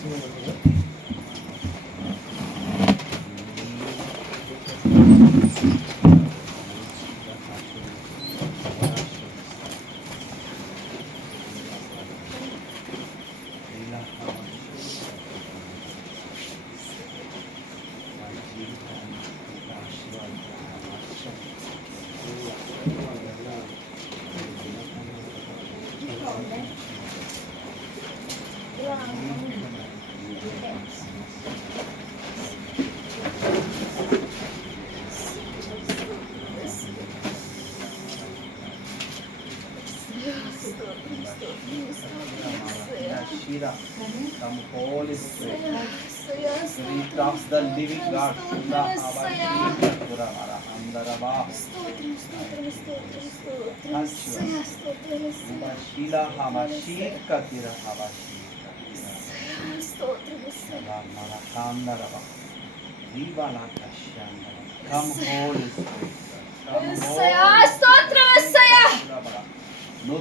Yeah. Mm -hmm. Shira, come Holy Spirit. Breathe of the living God. Shura Avadhita Pura Marahandarava. Shila Hamashir Katira Havashir. Marahandarava. Viva la Kashyandara. Come Holy Spirit. Come Holy Spirit.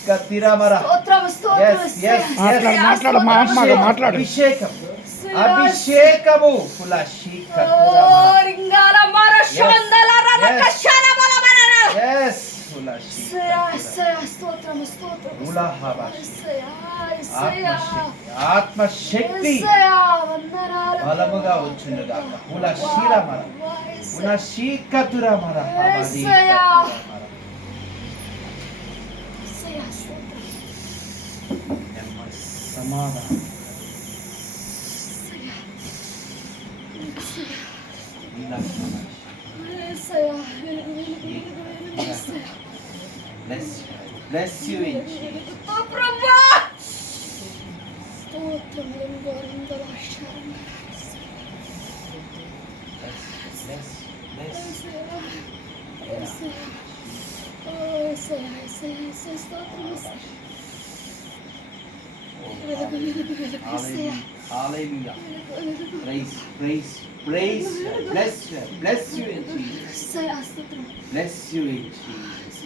నీక తిరమర స్తోత్రం స్తోత్రం yes yes ఎస్సయ్యా ఎస్ మాట్లాడు మాట్లాడు మాట్లాడు మాట్లాడు అభిషేకం అభిషేకము కుల శీక తిరమర ఓరింగాల మర షందల రన Yes. కషన బల బల ఎస్ కుల శీక ఎస్సయ్యా ఎస్సయ్యా స్తోత్రం స్తోత్రం ఉలహబష్. ఎస్సయ్యా ఎస్సయ్యా ఆత్మశక్తి ఆత్మశక్తి ఎస్సయ్యా వందనాలు బలముగా వచ్చును గాక కుల శీరమర కుల శీకతురమర Samara. Bless you. Bless you in Bless, bless, bless. Yeah. Say, say, say, stop, please. Hallelujah. Praise, praise, praise. Bless you. Bless you in Jesus. Bless you in Jesus.